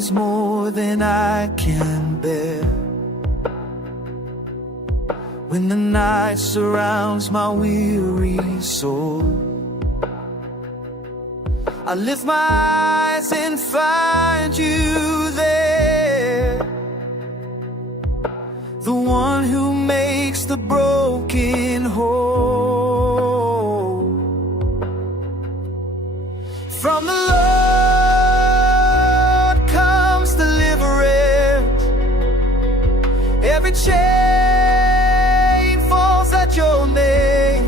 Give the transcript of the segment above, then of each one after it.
is more than I can bear. When the night surrounds my weary soul, I lift my eyes and find you there, the one who makes the broken whole. From the Lord comes deliverance. Every chain falls at your name.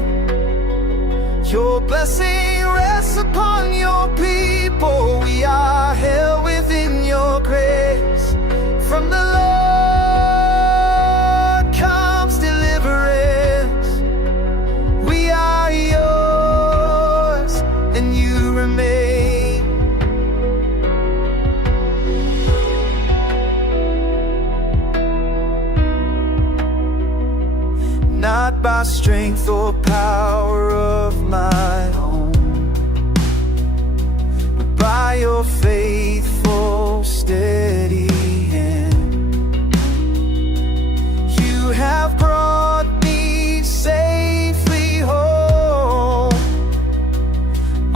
Your blessing rests upon your people. We are held within your grace. From the Lord comes deliverance. We are yours, and you remain. Not by strength or power of my own, but by your faithful, steady hand. You have brought me safely home.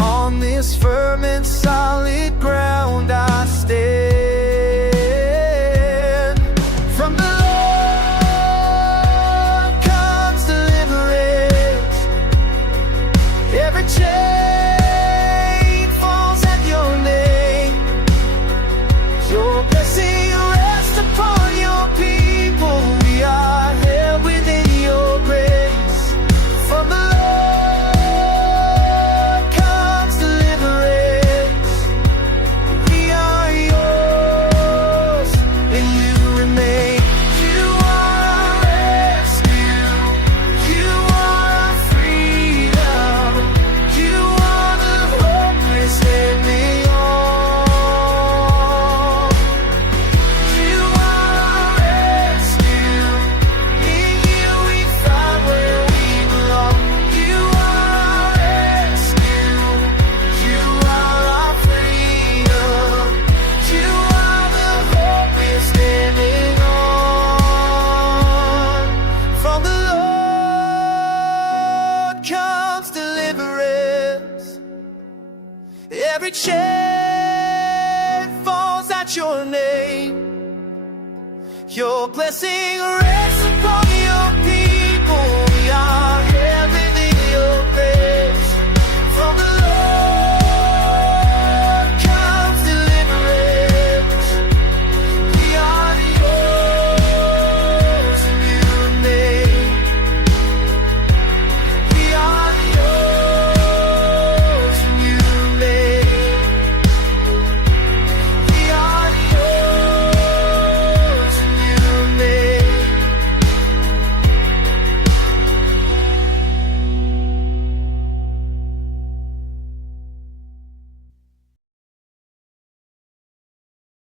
On this firm and solid ground I stand. From the Lord comes deliverance. Every chain falls at your name. Your blessing rests upon your people. We are held within your grace. From the Lord comes deliverance. We are yours, and you remain. You are our rescue. You are our freedom. You are the hope we're standing on. You are our rescue. In you we find where we belong. You are our rescue. You are our freedom. You are the hope we're standing on. From the Lord comes deliverance. Every chain falls at your name. Your blessing rests